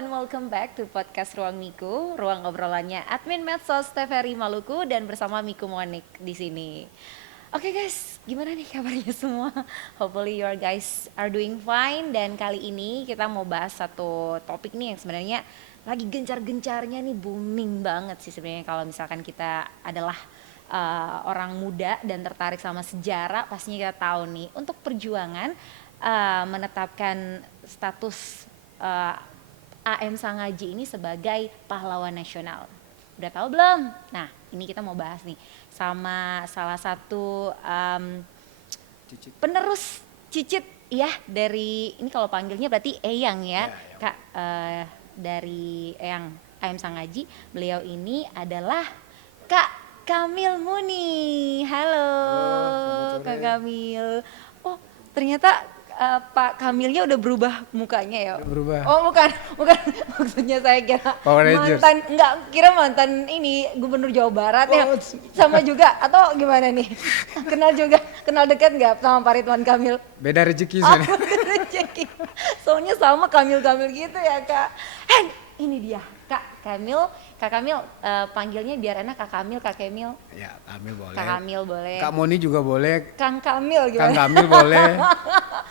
and welcome back to podcast Ruang Miku, ruang obrolannya admin medsos TVRI Maluku dan bersama Miku Monik di sini. Oke guys, gimana nih kabarnya semua? Hopefully your guys are doing fine dan kali ini kita mau bahas satu topik nih yang sebenarnya lagi gencar-gencarnya nih, booming banget sih sebenarnya kalau misalkan kita adalah orang muda dan tertarik sama sejarah, pastinya kita tahu nih untuk perjuangan menetapkan status AM Sangaji ini sebagai pahlawan nasional. Udah tahu belum? Nah, ini kita mau bahas nih sama salah satu penerus Cicit ya, dari ini kalau panggilnya berarti Eyang ya, Kak, dari Eyang AM Sangaji. Beliau ini adalah Kak Kamil Muni. Halo, Kak Kamil. Oh, ternyata Pak Kamilnya udah berubah mukanya ya? Berubah. Oh bukan maksudnya saya kira Power Rangers. mantan ini Gubernur Jawa Barat ya, sama juga atau gimana nih? kenal dekat nggak sama Pak Ridwan Kamil? Beda rezeki Oh, sana. rezeki. Soalnya sama Kamil gitu ya Kak. Ini dia Kak Kamil, panggilnya biar enak Kak Kamil, Kak Kamil. Ya, Kamil boleh. Kak Kamil boleh. Kak Moni juga boleh. Kang Kamil Kang gimana? Kamil boleh.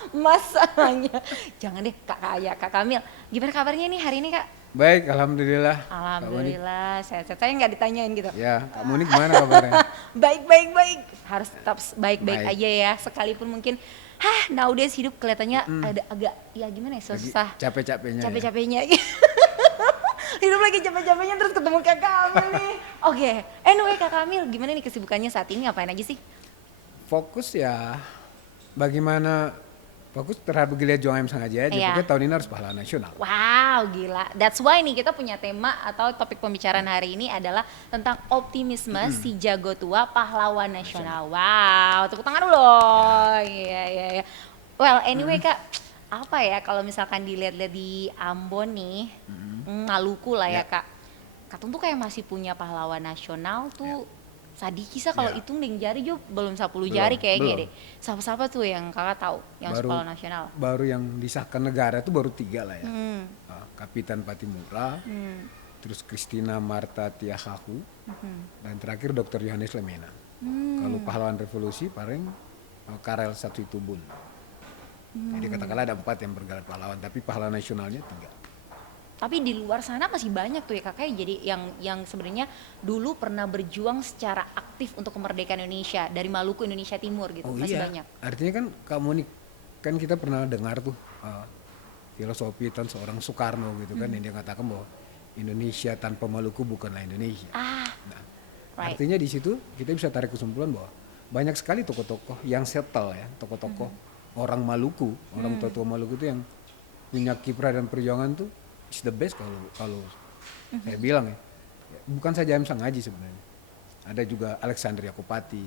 Masalahnya jangan deh Kak Kamil. Gimana kabarnya nih hari ini Kak? Baik, alhamdulillah. Alhamdulillah, sehat-sehat. Saya nggak ditanyain gitu. Ya, Kak Moni gimana kabarnya? Baik. Harus tetap baik-baik Baik. aja ya. Sekalipun mungkin, nowadays hidup kelihatannya ada agak ya gimana ya, susah. Capek-capeknya. Capek-capeknya. Hidup lagi capek-capeknya terus ketemu Kak Kamil nih. Oke, anyway Kak Kamil, gimana nih kesibukannya saat ini, ngapain aja sih? Fokus ya, bagaimana fokus terhadap geliat juang AM Sangaji aja. Iya. Pokoknya tahun ini harus pahlawan nasional. Wow, gila. That's why nih kita punya tema atau topik pembicaraan hari ini adalah tentang optimisme si jago tua pahlawan nasional. Wow, tepuk tangan dulu. Iya. Well, anyway Kak, apa ya kalau misalkan dilihat-lihat di Ambon nih, Maluku lah ya Ya. Kak. Katong tuh kayak masih punya pahlawan nasional tuh. Sadikisa kalau Ya. hitung deng jari juga belum 10 Belum, jari kayaknya belum. deh. Siapa-siapa tuh yang Kakak tahu yang sekolah nasional? Baru yang disahkan negara itu baru 3 lah ya. Hmm. Kapitan Patimura, terus Christina Marta Tiahahu, dan terakhir Dr. Yohanes Lemena. Kalau pahlawan revolusi paling Karel Satutubun. Jadi katakanlah ada 4 yang bergelar pahlawan, tapi pahlawan nasionalnya 3. Tapi di luar sana masih banyak tuh ya kakak, jadi yang sebenarnya dulu pernah berjuang secara aktif untuk kemerdekaan Indonesia dari Maluku Indonesia Timur gitu, Oh masih iya, banyak. artinya kan kamu nih, kan kita pernah dengar tuh filosofi tentang seorang Soekarno gitu kan, yang dia katakan bahwa Indonesia tanpa Maluku bukanlah Indonesia. Nah, Right. artinya di situ kita bisa tarik kesimpulan bahwa banyak sekali tokoh-tokoh yang settle ya, tokoh-tokoh orang Maluku, orang tua-tua Maluku itu yang punya kiprah dan perjuangan tuh is the best kalau saya bilang ya. Bukan saja M. Sangaji sebenarnya. Ada juga Alexander Yakupati,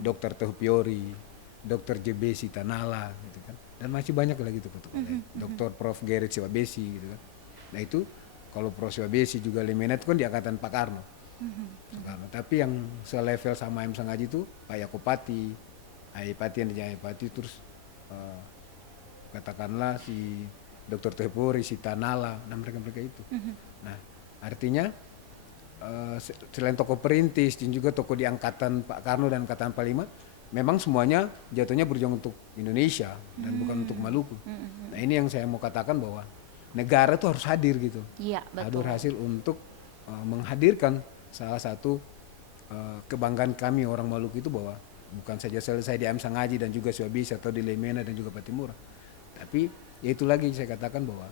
Dr. Tehu Piori, Dr. JB Sitanala gitu kan. Dan masih banyak lagi tokoh-tokoh lain. Dr. Prof. Gerrit Siwabesi gitu kan. Nah itu kalau Prof. Siwabesi juga Lemena itu kan di angkatan Pak Karno. Soekarno. Tapi yang selevel sama M. Sangaji itu Pak Yakupati, Ayepati, terus katakanlah si Dr. Tepuri, si Tanala, dan mereka itu. Nah, artinya selain tokoh perintis dan juga tokoh di angkatan Pak Karno dan angkatan 45, memang semuanya jatuhnya berjuang untuk Indonesia dan bukan untuk Maluku. Nah, ini yang saya mau katakan bahwa negara tuh harus hadir gitu. Iya betul. Hadir hasil untuk menghadirkan salah satu kebanggaan kami orang Maluku itu bahwa bukan saja selesai di AM Sangaji dan juga Sulawesi atau di Lemena dan juga Patimura, tapi ya itu lagi saya katakan bahwa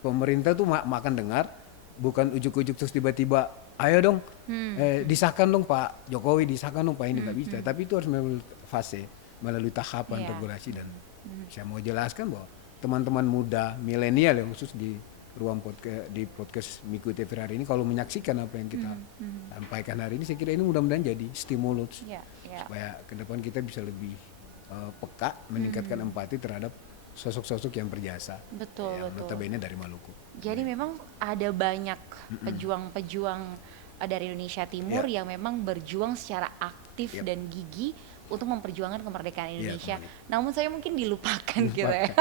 pemerintah tuh makan dengar, bukan ujuk-ujuk terus tiba-tiba ayo dong disahkan dong Pak Jokowi, disahkan dong Pak ini, nggak bisa. Tapi itu harus melalui fase, melalui tahapan regulasi. Dan saya mau jelaskan bahwa teman-teman muda milenial yang khusus di ruang podcast Miku TV hari ini kalau menyaksikan apa yang kita sampaikan hari ini, saya kira ini mudah-mudahan jadi stimulus supaya ke depan kita bisa lebih peka, meningkatkan empati terhadap sosok-sosok yang berjasa, Betul. notabene dari Maluku. Jadi memang ada banyak pejuang-pejuang dari Indonesia Timur yang memang berjuang secara aktif dan gigih untuk memperjuangkan kemerdekaan Iya, Indonesia. kemerdekaan. Namun saya mungkin dilupakan gitu ya.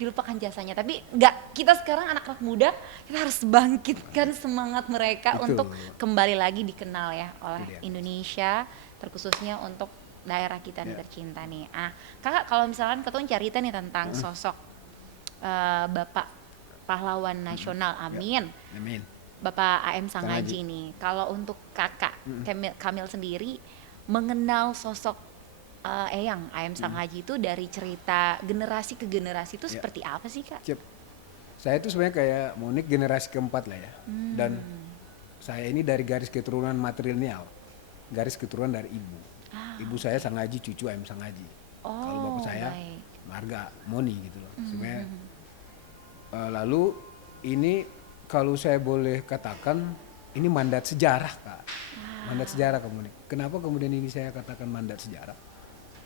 Dilupakan jasanya. Tapi nggak, kita sekarang anak-anak muda kita harus bangkitkan semangat mereka Betul. untuk kembali lagi dikenal ya oleh Itu dia. Indonesia, terkhususnya untuk daerah kita nih Ya. tercinta nih. Ah, kakak kalau misalkan ketemu cerita nih tentang sosok Bapak pahlawan nasional, amin. Amin. Bapak AM Sangaji. Sangaji nih. Kalau untuk kakak Kamil sendiri mengenal sosok Eyang AM Sangaji itu dari cerita generasi ke generasi itu Ya. seperti apa sih kak? Cep. Saya itu sebenarnya kayak Monik generasi keempat lah ya. Dan saya ini dari garis keturunan matrilineal. Garis keturunan dari ibu. Ibu saya Sangaji, cucu AM Sangaji. Kalau Oh, bapak saya baik. marga Moni gitu loh. Sebenarnya lalu ini kalau saya boleh katakan ini mandat sejarah kak. Mandat sejarah kemudian. Kenapa kemudian ini saya katakan mandat sejarah?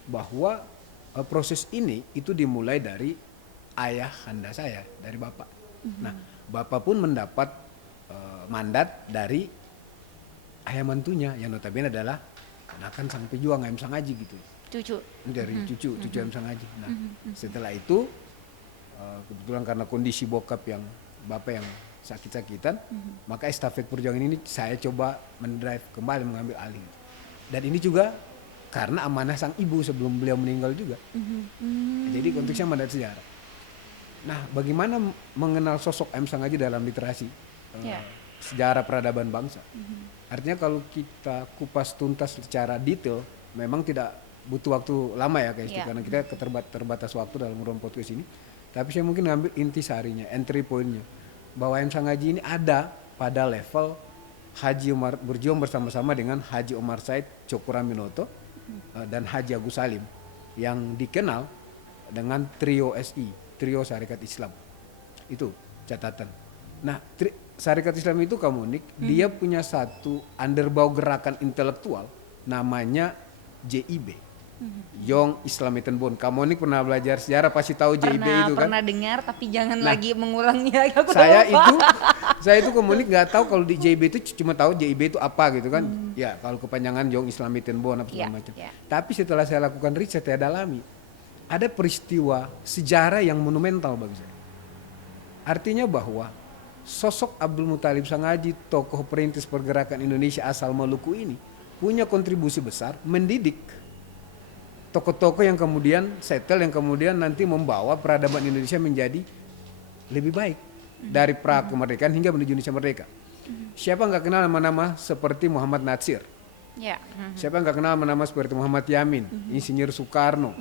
Bahwa proses ini itu dimulai dari ayah anda saya, dari bapak. Nah, bapak pun mendapat mandat dari ayah mantunya yang notabene adalah kenakan sang pejuang AM Sangaji gitu. Cucu. Dari cucu AM Sangaji. Nah, setelah itu kebetulan karena kondisi bokap yang bapak yang sakit-sakitan, maka estafet perjuangan ini saya coba mendrive kembali, mengambil alih. Dan ini juga karena amanah sang ibu sebelum beliau meninggal juga. Jadi konteksnya mandat sejarah. Nah, bagaimana mengenal sosok M. Sangaji dalam literasi Ya. sejarah peradaban bangsa? Artinya kalau kita kupas tuntas secara detail, memang tidak butuh waktu lama ya guys, Ya. karena kita terbatas waktu dalam ruang podcast ini. Tapi saya mungkin ngambil intisarinya, entry pointnya, bahwa M. Sangaji ini ada pada level Haji Omar, berjuang bersama-sama dengan Haji Omar Said Cokroaminoto dan Haji Agus Salim yang dikenal dengan trio SI, trio Syarikat Islam. Itu catatan. Nah, Syarikat Islam itu komunik, dia punya satu underbaw gerakan intelektual namanya JIB. Young Islamiten Bond. Kamu ini pernah belajar sejarah pasti tahu JIB itu kan? Pernah dengar tapi jangan Nah, lagi mengulangnya. Aku saya lupa. itu komunik nggak tahu kalau di JIB itu, cuma tahu JIB itu apa gitu kan. Ya kalau kepanjangan Young Islamiten Bond apa segala Ya, macam. ya. Tapi setelah saya lakukan riset, saya dalami, ada peristiwa sejarah yang monumental bagi saya. Artinya bahwa sosok Abdul Muthalib Sangaji, tokoh perintis pergerakan Indonesia asal Maluku ini, punya kontribusi besar mendidik tokoh-tokoh yang kemudian settle, yang kemudian nanti membawa peradaban Indonesia menjadi lebih baik dari pra kemerdekaan hingga menuju Indonesia merdeka. Siapa nggak kenal nama-nama seperti Muhammad Natsir? Ya. Siapa nggak kenal nama-nama seperti Muhammad Yamin, Insinyur Soekarno?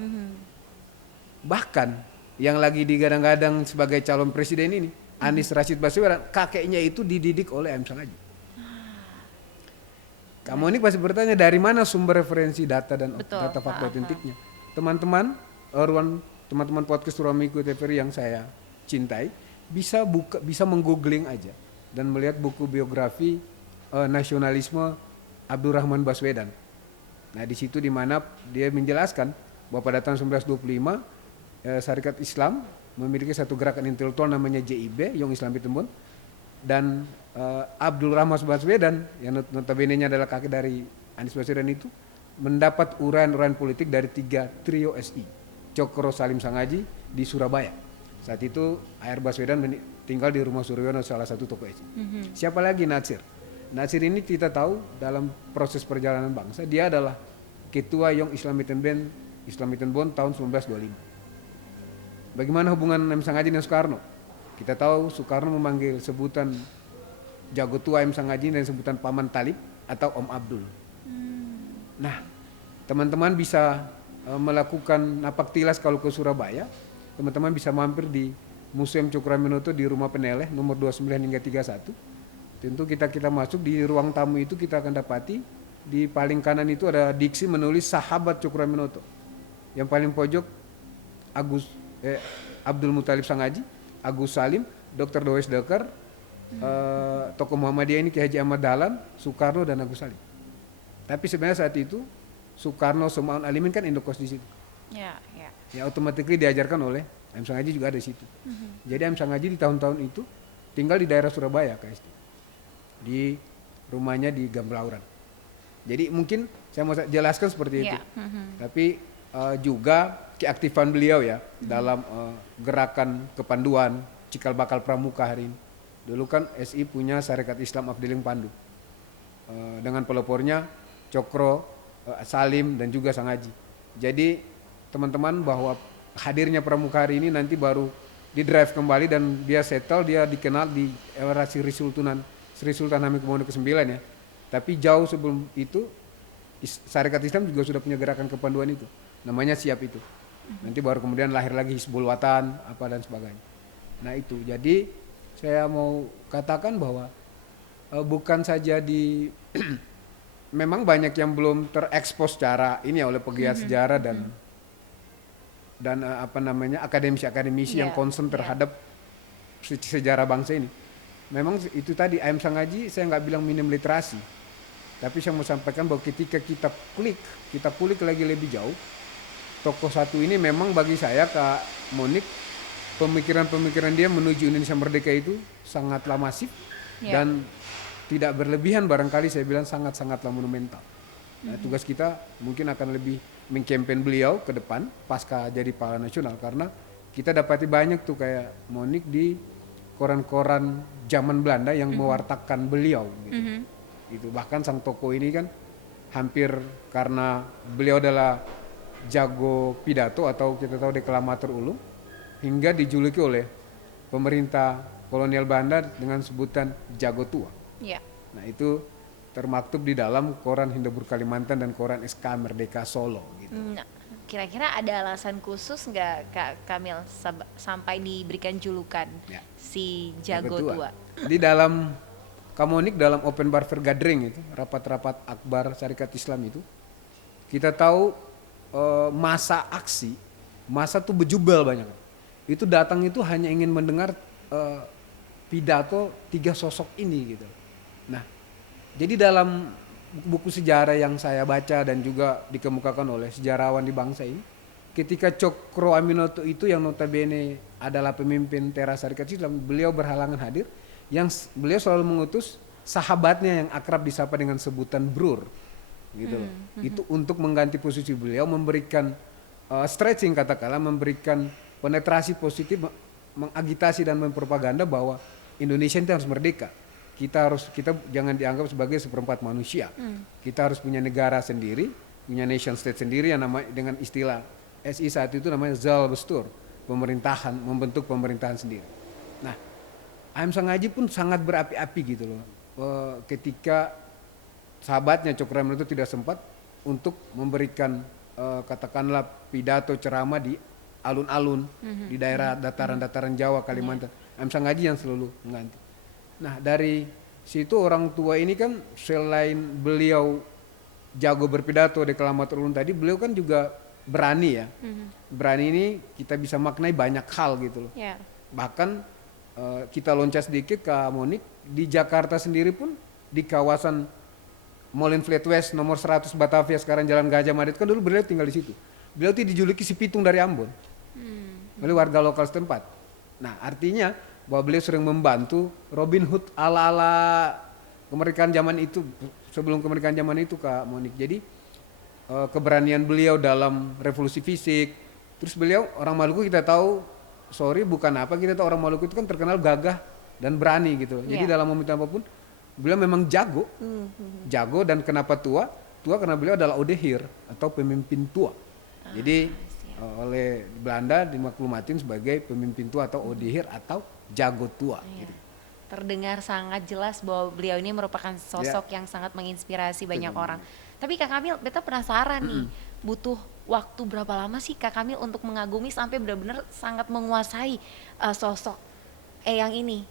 Bahkan yang lagi digadang-gadang sebagai calon presiden ini, Anies Rashid Baswedan, kakeknya itu dididik oleh M. Sangaji. Kamu ini pasti bertanya dari mana sumber referensi data dan Betul, data fakta paham. otentiknya. Teman-teman podcast Ruang Minggu TVRI yang saya cintai bisa menggoogling aja dan melihat buku biografi nasionalisme Abdurrahman Baswedan. Nah, di situ di mana dia menjelaskan bahwa pada tahun 1925 Syarikat Islam memiliki satu gerakan intelektual namanya JIB, Young Islamiten Bond, dan Abdul Rahman Baswedan yang notabene-nya adalah kakek dari Anies Baswedan itu mendapat uraian-uraian politik dari 3 trio SI, Cokro Salim Sangaji di Surabaya. Saat itu Air Baswedan tinggal di rumah Suryono, salah satu tokoh SI. Siapa lagi? Natsir. Natsir ini kita tahu dalam proses perjalanan bangsa dia adalah ketua Young Islamiten Bond tahun 1925. Bagaimana hubungan M. Sangaji dengan Soekarno? Kita tahu Soekarno memanggil sebutan jago tua M. Sangaji dan sebutan Paman Talib atau Om Abdul. Nah, teman-teman bisa melakukan napak tilas kalau ke Surabaya. Teman-teman bisa mampir di Museum Cokroaminoto di Rumah Peneleh nomor 29 hingga 31. Tentu kita masuk di ruang tamu itu kita akan dapati di paling kanan itu ada diksi menulis sahabat Cokroaminoto. Yang paling pojok Abdul Muthalib Sangaji, Agus Salim, Dr. Dowes Dekar, tokoh Muhammadiyah ini Ki Haji Ahmad Dahlan, Soekarno dan Agus Salim. Tapi sebenarnya saat itu Soekarno Somaun Alimin kan indokos di situ. Ya, ya. Ya otomatis diajarkan oleh M. Sangaji juga ada di situ. Jadi M. Sangaji di tahun-tahun itu tinggal di daerah Surabaya, KSD. Di rumahnya di Gamblauran. Jadi mungkin saya mau jelaskan seperti itu. Iya. Mhm. Tapi juga keaktifan beliau ya dalam gerakan kepanduan Cikal Bakal Pramuka hari ini. Dulu kan SI punya Sarekat Islam Afdeling Pandu. Dengan pelopornya Cokro, Salim dan juga Sang Haji. Jadi teman-teman bahwa hadirnya Pramuka hari ini nanti baru di drive kembali dan dia settle, dia dikenal di era Sri Sultan Hamengkubuwono ke-9 ya. Tapi jauh sebelum itu Sarekat Islam juga sudah punya gerakan kepanduan itu. Namanya Siap itu. Nanti baru kemudian lahir lagi Hizbul Watan apa dan sebagainya. Nah itu. Jadi saya mau katakan bahwa bukan saja di memang banyak yang belum terekspos secara ini ya oleh pegiat sejarah dan apa namanya akademisi-akademisi yang concern terhadap sejarah bangsa ini. Memang itu tadi AM Sangaji saya nggak bilang minim literasi, tapi saya mau sampaikan bahwa ketika kita kulik lagi lebih jauh, tokoh satu ini memang bagi saya Kak Monik, pemikiran-pemikiran dia menuju Indonesia Merdeka itu sangatlah masif dan tidak berlebihan, barangkali saya bilang sangat-sangatlah monumental. Nah, tugas kita mungkin akan lebih mengkampen beliau ke depan pasca jadi pahlawan nasional, karena kita dapati banyak tuh kayak Monik di koran-koran zaman Belanda yang mewartakan beliau gitu. Itu bahkan sang tokoh ini kan hampir karena beliau adalah jago pidato atau kita tahu deklamator ulung, hingga dijuluki oleh pemerintah kolonial Belanda dengan sebutan jago tua. Iya. Nah itu termaktub di dalam koran Hindaburg Kalimantan dan koran SK Merdeka Solo gitu. Nah, kira-kira ada alasan khusus nggak Kak Kamil sampai diberikan julukan si jago tua? Di dalam Kamonik, dalam open barber gathering itu, rapat-rapat akbar Syarikat Islam itu, kita tahu masa aksi, masa tuh bejubel banyak. Itu datang itu hanya ingin mendengar pidato 3 sosok ini gitu. Nah, jadi dalam buku sejarah yang saya baca dan juga dikemukakan oleh sejarawan di bangsa ini, ketika Cokro Aminoto itu yang notabene adalah pemimpin Tera Syarikat Islam, beliau berhalangan hadir, yang beliau selalu mengutus sahabatnya yang akrab disapa dengan sebutan Brur gitu. Itu untuk mengganti posisi beliau, memberikan stretching katakanlah, memberikan penetrasi positif, mengagitasi dan mempropaganda bahwa Indonesia itu harus merdeka. Kita jangan dianggap sebagai seperempat manusia. Kita harus punya negara sendiri, punya nation state sendiri yang namanya dengan istilah SI saat itu namanya Zalbestur, pemerintahan, membentuk pemerintahan sendiri. Nah, AM Sangaji pun sangat berapi-api gitu loh. Ketika sahabatnya Cokro Aminoto tidak sempat untuk memberikan katakanlah pidato ceramah di alun-alun di daerah dataran-dataran Jawa, Kalimantan. AM Sangaji yang selalu mengganti. Nah dari situ orang tua ini kan selain beliau jago berpidato deklamator ulun tadi, beliau kan juga berani ya. Berani ini kita bisa maknai banyak hal gitu loh. Bahkan kita loncat sedikit ke Monik, di Jakarta sendiri pun di kawasan Molenvliet West nomor 100 Batavia, sekarang Jalan Gajah Mada, kan dulu beliau tinggal di situ. Beliau itu dijuluki si Pitung dari Ambon oleh warga lokal setempat. Nah artinya bahwa beliau sering membantu Robin Hood ala-ala kemerdekaan zaman itu, sebelum kemerdekaan zaman itu Kak Monik. Jadi keberanian beliau dalam revolusi fisik. Terus beliau orang Maluku, kita tahu, kita tahu orang Maluku itu kan terkenal gagah dan berani gitu. Jadi dalam momen apapun beliau memang jago. Jago, dan kenapa tua? Tua karena beliau adalah Odehir atau pemimpin tua. Jadi oleh Belanda dimaklumatin sebagai pemimpin tua atau Odehir atau jago tua. Gitu. Terdengar sangat jelas bahwa beliau ini merupakan sosok yang sangat menginspirasi banyak orang. Tapi Kak Kamil, beta penasaran nih, butuh waktu berapa lama sih Kak Kamil untuk mengagumi sampai benar-benar sangat menguasai sosok yang ini?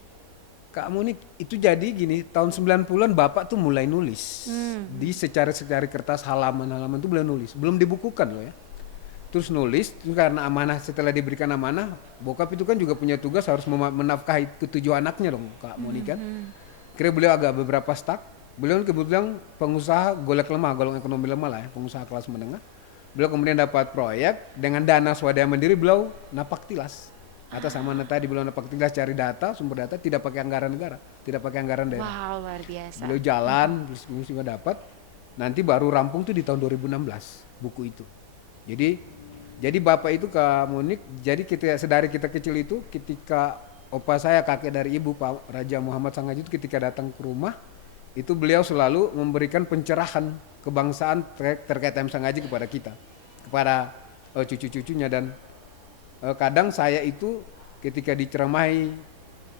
Kak Monik, itu jadi gini, tahun 90-an Bapak tuh mulai nulis. Di secari-secari kertas halaman-halaman tuh beliau nulis, belum dibukukan loh ya. Terus nulis, karena amanah, setelah diberikan amanah, bokap itu kan juga punya tugas harus menafkahi ketujuh anaknya dong Kak Monik kan. Kira beliau agak beberapa stuck. Beliau kebetulan pengusaha golong ekonomi lemah lah ya, pengusaha kelas menengah. Beliau kemudian dapat proyek dengan dana swadaya mandiri, beliau napak tilas. Atas amanah tadi beliau napak tilas, cari data, sumber data, tidak pakai anggaran negara, tidak pakai anggaran daerah. Wow, luar biasa. Beliau jalan, terus juga dapat. nanti baru rampung tuh di tahun 2016 buku itu. Jadi bapak itu Kak Monik, jadi sedari kita kecil itu ketika opa saya kakek dari ibu Pak Raja Muhammad Sangaji itu ketika datang ke rumah itu beliau selalu memberikan pencerahan kebangsaan terkait M Sangaji kepada kita, kepada cucu-cucunya. Dan kadang saya itu ketika diceramahi,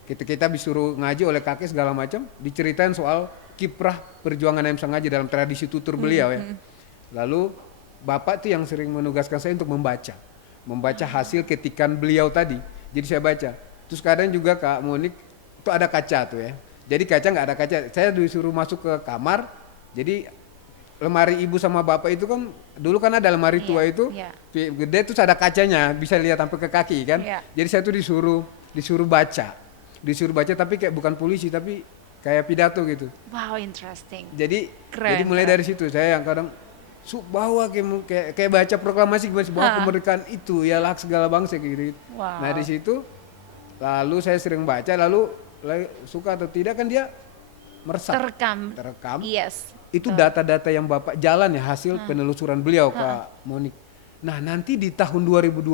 ketika kita disuruh ngaji oleh kakek segala macam, diceritain soal kiprah perjuangan M Sangaji dalam tradisi tutur beliau ya. Lalu bapak itu yang sering menugaskan saya untuk membaca hasil ketikan beliau tadi. Jadi saya baca. Terus kadang juga Kak Monik itu ada kaca tuh ya. Jadi kaca nggak ada kaca, saya disuruh masuk ke kamar. Jadi lemari ibu sama bapak itu kan dulu kan ada lemari tua itu gede, terus ada kacanya bisa lihat sampai ke kaki kan. Jadi saya tuh disuruh baca tapi kayak bukan polisi tapi kayak pidato gitu. Wow, interesting. Jadi Keren, jadi mulai dari situ saya yang kadang bawa kayak baca proklamasi bahwa kemerdekaan itu ya hak segala bangsa gitu. Wow. Nah di situ lalu saya sering baca, lalu suka atau tidak kan dia meresap. Terekam. Yes. Itu data-data yang Bapak jalan ya hasil penelusuran beliau Kak Monik. Nah nanti di tahun 2020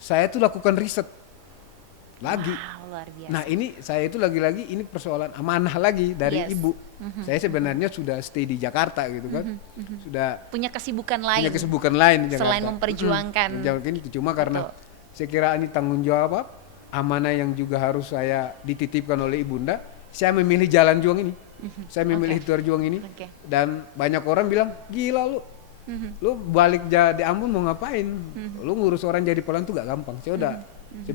saya tuh lakukan riset lagi. Wow, luar biasa. Nah ini saya itu lagi-lagi ini persoalan amanah lagi dari ibu. Saya sebenarnya sudah stay di Jakarta gitu kan. Sudah punya kesibukan lain. Di Jakarta. Selain memperjuangkan. Cuma karena saya kira ini tanggung jawab amanah yang juga harus saya dititipkan oleh ibunda, saya memilih jalan juang ini. Saya memilih juang ini. Dan banyak orang bilang, gila lu balik di Ambon mau ngapain? Lu ngurus orang jadi pelan tuh gak gampang. Saya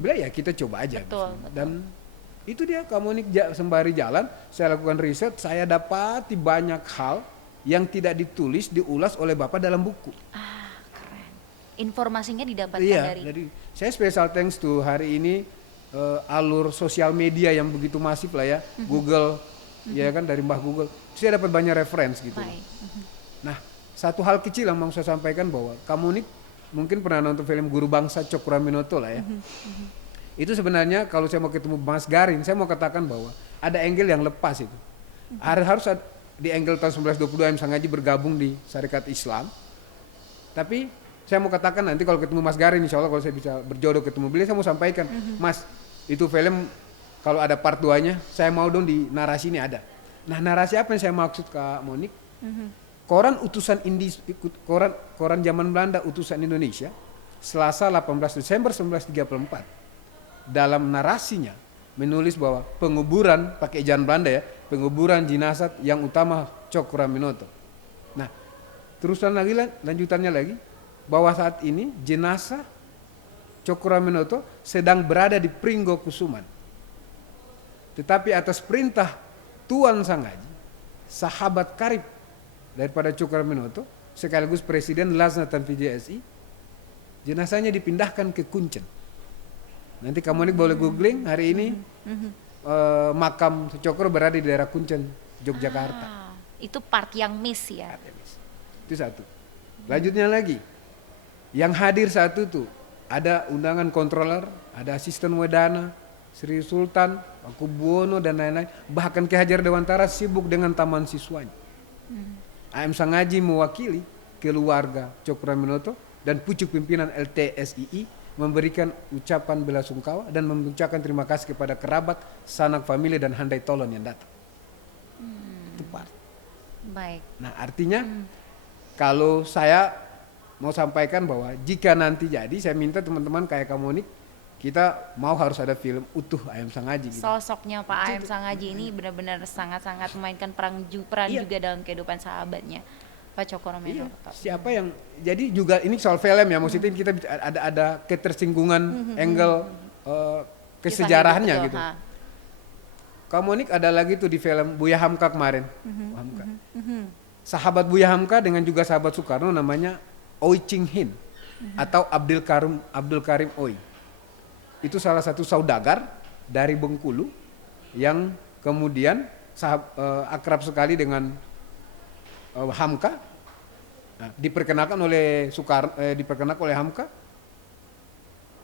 bilang ya kita coba aja. Betul. Dan itu dia Kak Monik sembari jalan, saya lakukan riset, saya dapati banyak hal yang tidak ditulis, diulas oleh Bapak dalam buku. Keren. Informasinya didapatkan dari saya special thanks to hari ini alur sosial media yang begitu masif lah ya, Google, ya kan dari Mbah Google, saya dapat banyak reference gitu. Nah, satu hal kecil yang mau saya sampaikan bahwa kamu nih mungkin pernah nonton film Guru Bangsa Cokroaminoto lah ya. Itu sebenarnya kalau saya mau ketemu Mas Garin, saya mau katakan bahwa ada angle yang lepas itu. Harus di angle tahun 1922 M Sangaji bergabung di Syarikat Islam. Tapi saya mau katakan nanti kalau ketemu Mas Garin, insya Allah kalau saya bisa berjodoh ketemu beliau, saya mau sampaikan, Mas, itu film kalau ada part 2-nya, saya mau dong di narasi ini ada. Nah narasi apa yang saya maksud Kak Monik? Koran utusan koran zaman Belanda utusan Indonesia, Selasa 18 Desember 1934, dalam narasinya menulis bahwa penguburan, pakai ejaan Belanda ya, penguburan jenazah yang utama Cokroaminoto. Nah terusan lagi, lanjutannya lagi, bahwa saat ini jenazah Cokroaminoto sedang berada di Pringgo Kusuman. Tetapi atas perintah Tuan Sangaji, sahabat karib daripada Cokroaminoto, sekaligus Presiden Laznatan VJSI, jenazahnya dipindahkan ke Kuncen. Nanti kamu boleh googling hari ini, makam Cokro berada di daerah Kuncen, Yogyakarta. Itu part yang miss ya. Itu satu. Lanjutnya lagi, yang hadir saat itu ada undangan controller, ada asisten Wedana, Sri Sultan, Paku Buwono dan lain-lain. Bahkan Ki Hajar Dewantara sibuk dengan taman siswanya. AM Sangaji mewakili keluarga Cokroaminoto dan pucuk pimpinan LTSII memberikan ucapan bela sungkawa dan mengucapkan terima kasih kepada kerabat, sanak famili dan handai tolon yang datang. Itu part. Baik. Nah artinya kalau saya mau sampaikan bahwa jika nanti jadi, saya minta teman-teman kayak kamu nih, kita mau harus ada film utuh AM Sangaji. Gitu. Sosoknya Pak AM Sangaji ini benar-benar sangat-sangat memainkan peran juga dalam kehidupan sahabatnya Pak Cokroaminoto. Siapa yang jadi juga ini soal film ya, maksudnya kita ada ketersinggungan angle kesejarahannya gitu. Kamu nih ada lagi tuh di film Buya Hamka kemarin, Hamka. Sahabat Buya Hamka dengan juga sahabat Soekarno namanya Oi Ching Hin atau Abdul Karim Oi. Itu salah satu saudagar dari Bengkulu yang kemudian akrab sekali dengan Hamka. Nah, diperkenalkan oleh Hamka,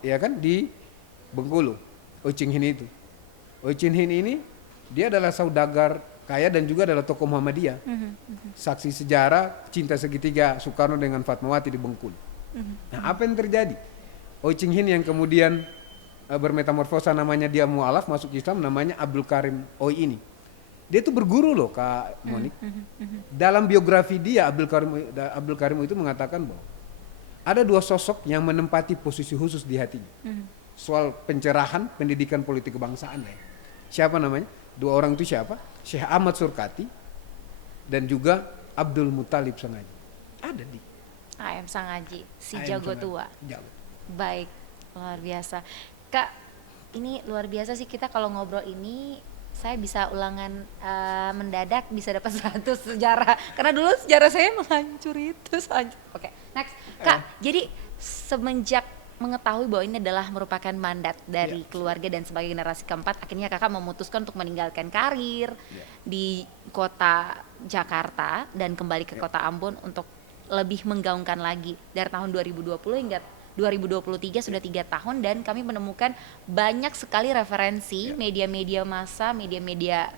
ya kan, di Bengkulu. Oi Ching Hin itu. Oi Ching Hin ini dia adalah saudagar kaya dan juga adalah tokoh Muhammadiyah. Saksi sejarah cinta segitiga Soekarno dengan Fatmawati di Bengkulu. Nah, apa yang terjadi? Oi Ching Hin yang kemudian bermetamorfosa namanya dia mualaf masuk Islam, namanya Abdul Karim Oi ini. Dia itu berguru loh Kak Monik. Dalam biografi dia Abdul Karim Oi itu mengatakan bahwa ada dua sosok yang menempati posisi khusus di hatinya. Soal pencerahan pendidikan politik kebangsaan. Siapa namanya? Dua orang itu siapa? Syekh Ahmad Surkati dan juga Abdul Muthalib Sangaji. Ada di AM Sangaji, si AM jago Sangaji. tua. Jago. Baik, luar biasa. Kak, ini luar biasa sih kita kalau ngobrol ini, saya bisa ulangan mendadak bisa dapat 100 sejarah. Karena dulu sejarah saya menghancur itu saja. Oke, next. Kak, jadi semenjak mengetahui bahwa ini adalah merupakan mandat dari keluarga dan sebagai generasi keempat, akhirnya kakak memutuskan untuk meninggalkan karir di kota Jakarta dan kembali ke kota Ambon untuk lebih menggaungkan lagi. Dari tahun 2020 hingga 2023 sudah 3 tahun dan kami menemukan banyak sekali referensi media-media massa, media-media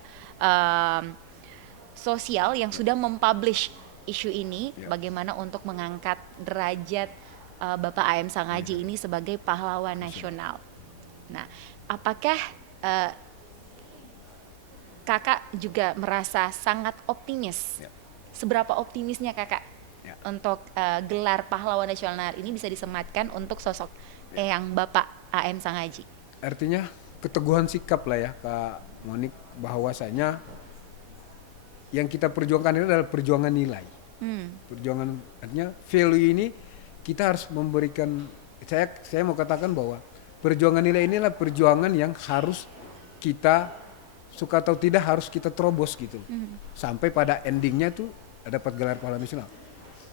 sosial yang sudah mempublish isu ini, bagaimana untuk mengangkat derajat Bapak AM Sangaji ini sebagai pahlawan nasional. Nah, apakah kakak juga merasa sangat optimis? Seberapa optimisnya kakak untuk gelar pahlawan nasional ini bisa disematkan untuk sosok yang Bapak AM Sangaji? Artinya keteguhan sikap lah ya Kak Monik, bahwasanya yang kita perjuangkan ini adalah perjuangan nilai. Perjuangan artinya value ini kita harus memberikan, saya mau katakan bahwa perjuangan nilai inilah perjuangan yang harus kita suka atau tidak harus kita terobos gitu. Sampai pada endingnya tuh dapat gelar pahlawan nasional.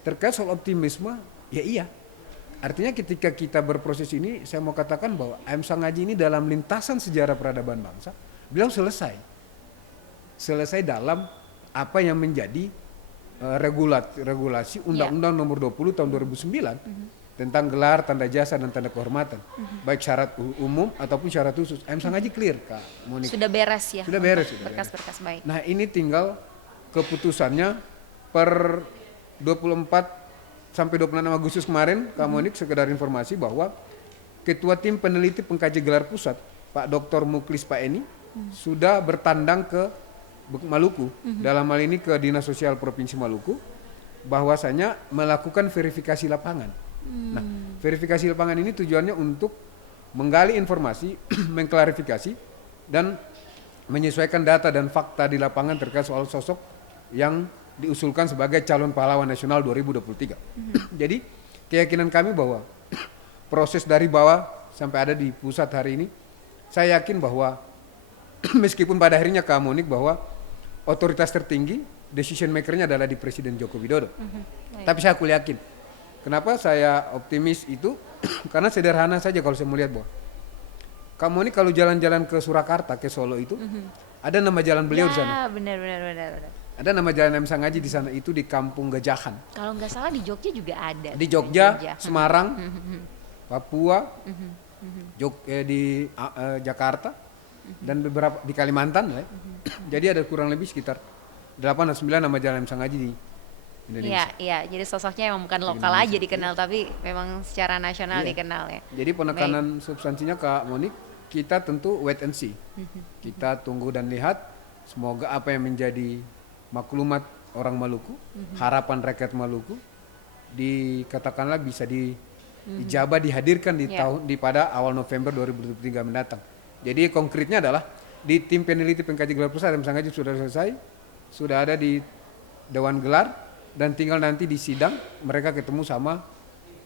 Terkait soal optimisme, ya iya. Artinya ketika kita berproses ini, saya mau katakan bahwa AM Sangaji ini dalam lintasan sejarah peradaban bangsa, beliau selesai dalam apa yang menjadi regulasi Undang-Undang Nomor 20 Tahun 2009 tentang gelar, tanda jasa dan tanda kehormatan, baik syarat umum ataupun syarat khusus. AM Sangaji clear Kak Monik. Sudah beres ya? Sudah beres. Berkas-berkas baik. Nah ini tinggal keputusannya per 24 sampai 26 Agustus kemarin, Kak Monik, sekedar informasi bahwa Ketua Tim Peneliti Pengkaji Gelar Pusat, Pak Dr. Muklis Pak Eni, sudah bertandang ke Maluku, dalam hal ini ke Dinas Sosial Provinsi Maluku, bahwasanya melakukan verifikasi lapangan. Nah, verifikasi lapangan ini tujuannya untuk menggali informasi, mengklarifikasi, dan menyesuaikan data dan fakta di lapangan terkait soal sosok yang diusulkan sebagai calon pahlawan nasional 2023. Jadi keyakinan kami bahwa proses dari bawah sampai ada di pusat hari ini, saya yakin bahwa meskipun pada akhirnya Kak Monik bahwa otoritas tertinggi, decision makernya adalah di Presiden Joko Widodo. Tapi saya yakin. Kenapa saya optimis itu? Karena sederhana saja kalau saya melihat bahwa Kak Monik kalau jalan-jalan ke Surakarta, ke Solo itu, ada nama jalan beliau di sana. Benar. Ada nama jalan AM Sangaji di sana, itu di Kampung Gajahan. Kalau nggak salah di Jogja juga ada. Di Jogja, Semarang, Papua, di Jakarta, dan beberapa di Kalimantan. Jadi ada kurang lebih sekitar 8 atau 9 nama jalan AM Sangaji di Indonesia. Iya, jadi sosoknya emang bukan lokal aja dikenal, tapi memang secara nasional dikenal ya. Jadi penekanan substansinya Kak Monik, kita tentu wait and see. Kita tunggu dan lihat, semoga apa yang menjadi maklumat orang Maluku, harapan rakyat Maluku, dikatakanlah bisa dijabah dihadirkan pada awal November 2023 mendatang. Jadi konkretnya adalah di tim peneliti pengkaji gelar pusat AM Sangaji sudah selesai, sudah ada di Dewan Gelar, dan tinggal nanti di sidang mereka ketemu sama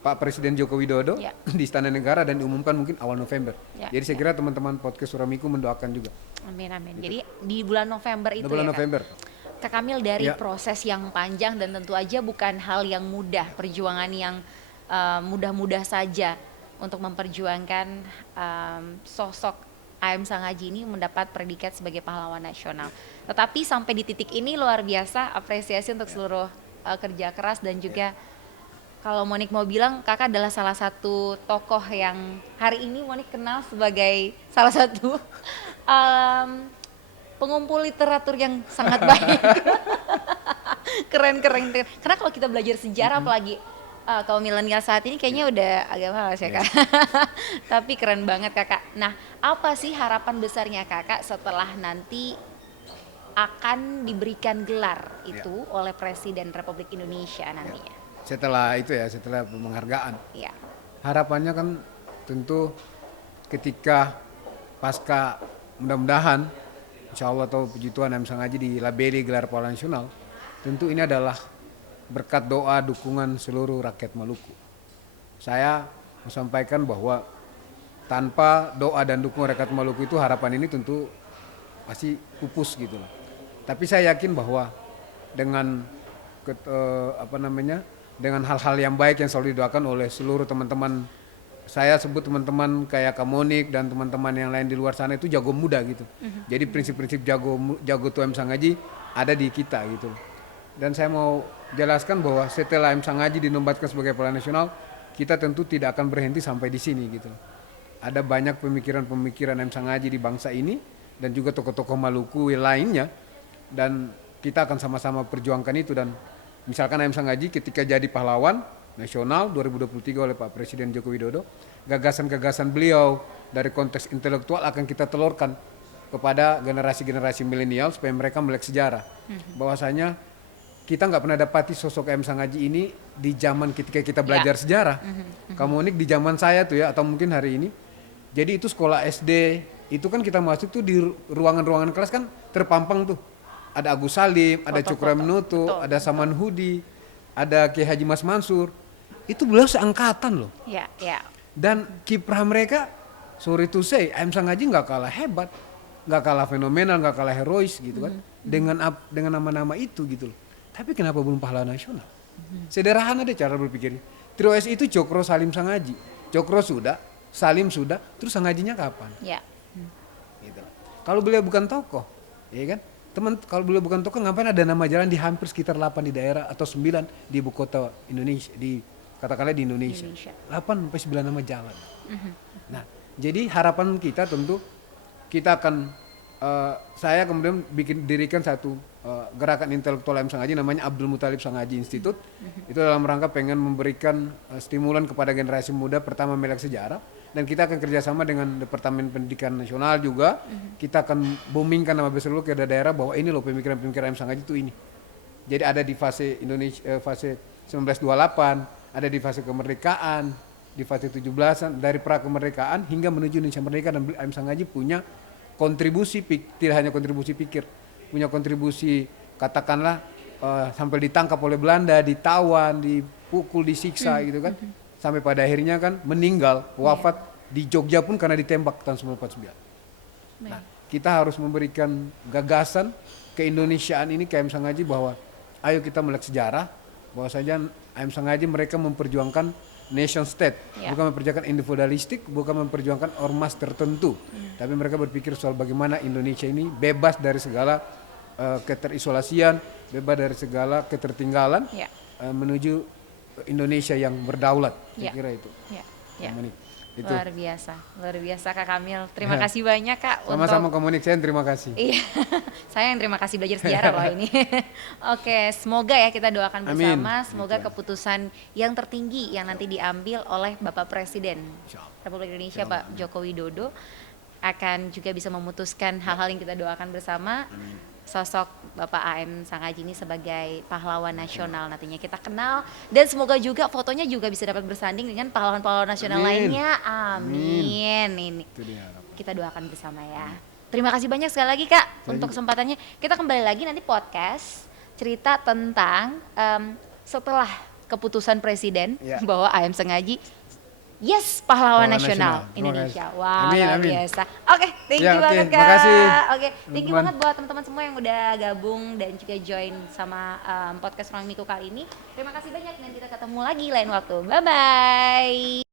Pak Presiden Joko Widodo di Istana Negara dan diumumkan mungkin awal November. Jadi saya kira teman-teman podcast Suramiku mendoakan juga. Amin. Gitu. Jadi di bulan November itu bulan November. Kak Kamil, dari proses yang panjang dan tentu aja bukan hal yang mudah, perjuangan yang mudah-mudah saja untuk memperjuangkan sosok AM Sangaji ini mendapat predikat sebagai pahlawan nasional. Tetapi sampai di titik ini luar biasa, apresiasi untuk seluruh kerja keras dan juga kalau Monik mau bilang kakak adalah salah satu tokoh yang hari ini Monik kenal sebagai salah satu pengumpul literatur yang sangat baik. Keren. Karena kalau kita belajar sejarah apalagi kalau milenial saat ini kayaknya udah agak malas ya Kak. Tapi keren banget Kakak. Nah, apa sih harapan besarnya Kakak setelah nanti akan diberikan gelar itu oleh Presiden Republik Indonesia nantinya? Setelah itu ya, setelah penghargaan. Iya. Harapannya kan tentu ketika pasca mudah-mudahan insya Allah atau puji Tuhan AM Sang Haji dilabeli gelar pahlawan nasional, tentu ini adalah berkat doa dukungan seluruh rakyat Maluku. Saya mau sampaikan bahwa tanpa doa dan dukungan rakyat Maluku itu harapan ini tentu pasti pupus gitu loh. Tapi saya yakin bahwa dengan dengan hal-hal yang baik yang selalu didoakan oleh seluruh teman-teman, saya sebut teman-teman kayak Kak Monik dan teman-teman yang lain di luar sana itu jago muda gitu. Jadi prinsip-prinsip jago tuh AM Sang Haji ada di kita gitu. Dan saya mau jelaskan bahwa setelah AM Sang Haji dinobatkan sebagai pahlawan nasional, kita tentu tidak akan berhenti sampai di sini gitu. Ada banyak pemikiran-pemikiran AM Sang Haji di bangsa ini dan juga tokoh-tokoh Maluku lainnya, dan kita akan sama-sama perjuangkan itu. Dan misalkan AM Sang Haji ketika jadi pahlawan nasional 2023 oleh Pak Presiden Joko Widodo, gagasan-gagasan beliau dari konteks intelektual akan kita telurkan kepada generasi-generasi milenial supaya mereka melek sejarah. Bahwasanya kita nggak pernah dapati sosok AM Sang Haji ini di zaman ketika kita belajar sejarah. Kamu unik di zaman saya tuh ya, atau mungkin hari ini. Jadi itu sekolah SD, itu kan kita masuk tuh di ruangan-ruangan kelas kan terpampang tuh. Ada Agus Salim, ada Cukra Minuto, ada Saman Hudi, ada Kiai Haji Mas Mansur. Itu beliau seangkatan loh. Iya. Dan kiprah mereka, sorry to say, AM Sang Haji nggak kalah hebat, nggak kalah fenomenal, nggak kalah herois gitu kan. Dengan nama-nama itu gitu loh. Tapi kenapa belum pahlawan nasional? Sederhana deh cara berpikirnya. Trio S itu Cokro, Salim, Sang Haji. Cokro sudah, Salim sudah, terus Sang Hajinya kapan? Iya. Gitu. Kalau beliau bukan tokoh, ya kan? Kalau beliau bukan tokoh, ngapain ada nama jalan di hampir sekitar 8 di daerah atau 9 di ibu kota Indonesia, katakanlah di Indonesia. 8 sampai 9 nama jalan. Nah, jadi harapan kita tentu kita akan saya kemudian dirikan satu gerakan intelektual AM Sang Haji namanya Abdul Muthalib Sang Haji Institute. Itu dalam rangka pengen memberikan stimulan kepada generasi muda, pertama melek sejarah, dan kita akan kerjasama dengan Departemen Pendidikan Nasional juga. Kita akan boomingkan nama besar ke daerah bahwa ini loh pemikiran-pemikiran AM Sang Haji itu ini. Jadi ada di fase Indonesia, fase 1928, ada di fase kemerdekaan, di fase 17-an, dari pra kemerdekaan hingga menuju Indonesia Merdeka. Dan AM Sang Haji punya kontribusi, tidak hanya kontribusi pikir, punya kontribusi katakanlah sampai ditangkap oleh Belanda, ditawan, dipukul, disiksa gitu kan, sampai pada akhirnya kan meninggal, wafat di Jogja pun karena ditembak tahun 1949. Nah, kita harus memberikan gagasan keindonesiaan ini ke AM Sang Haji bahwa ayo kita melek sejarah, bahwa saja AM Sang Haji mereka memperjuangkan nation state, bukan memperjuangkan individualistik, bukan memperjuangkan ormas tertentu, tapi mereka berpikir soal bagaimana Indonesia ini bebas dari segala keterisolasian, bebas dari segala ketertinggalan, menuju Indonesia yang berdaulat. Saya kira itu. Itu. Luar biasa Kak Kamil. Terima kasih banyak Kak. Sama-sama komunikasi, terima kasih. Iya, saya yang terima kasih belajar sejarah loh ini. Oke, semoga ya kita doakan bersama, semoga keputusan yang tertinggi yang nanti diambil oleh Bapak Presiden Republik Indonesia Pak Joko Widodo akan juga bisa memutuskan hal-hal yang kita doakan bersama. Sosok Bapak AM Sang Haji ini sebagai pahlawan nasional nantinya kita kenal, dan semoga juga fotonya juga bisa dapat bersanding dengan pahlawan-pahlawan nasional lainnya. Amin. Ini kita doakan bersama ya. Terima kasih banyak sekali lagi Kak untuk kesempatannya. Kita kembali lagi nanti podcast cerita tentang setelah keputusan Presiden bahwa AM Sang Haji pahlawan nasional Indonesia. Wah, luar biasa. Oke, thank you banget Kak. Makasih. Oke, thank you banget buat teman-teman semua yang udah gabung dan juga join sama podcast Ruang Miku kali ini. Terima kasih banyak dan kita ketemu lagi lain waktu. Bye bye.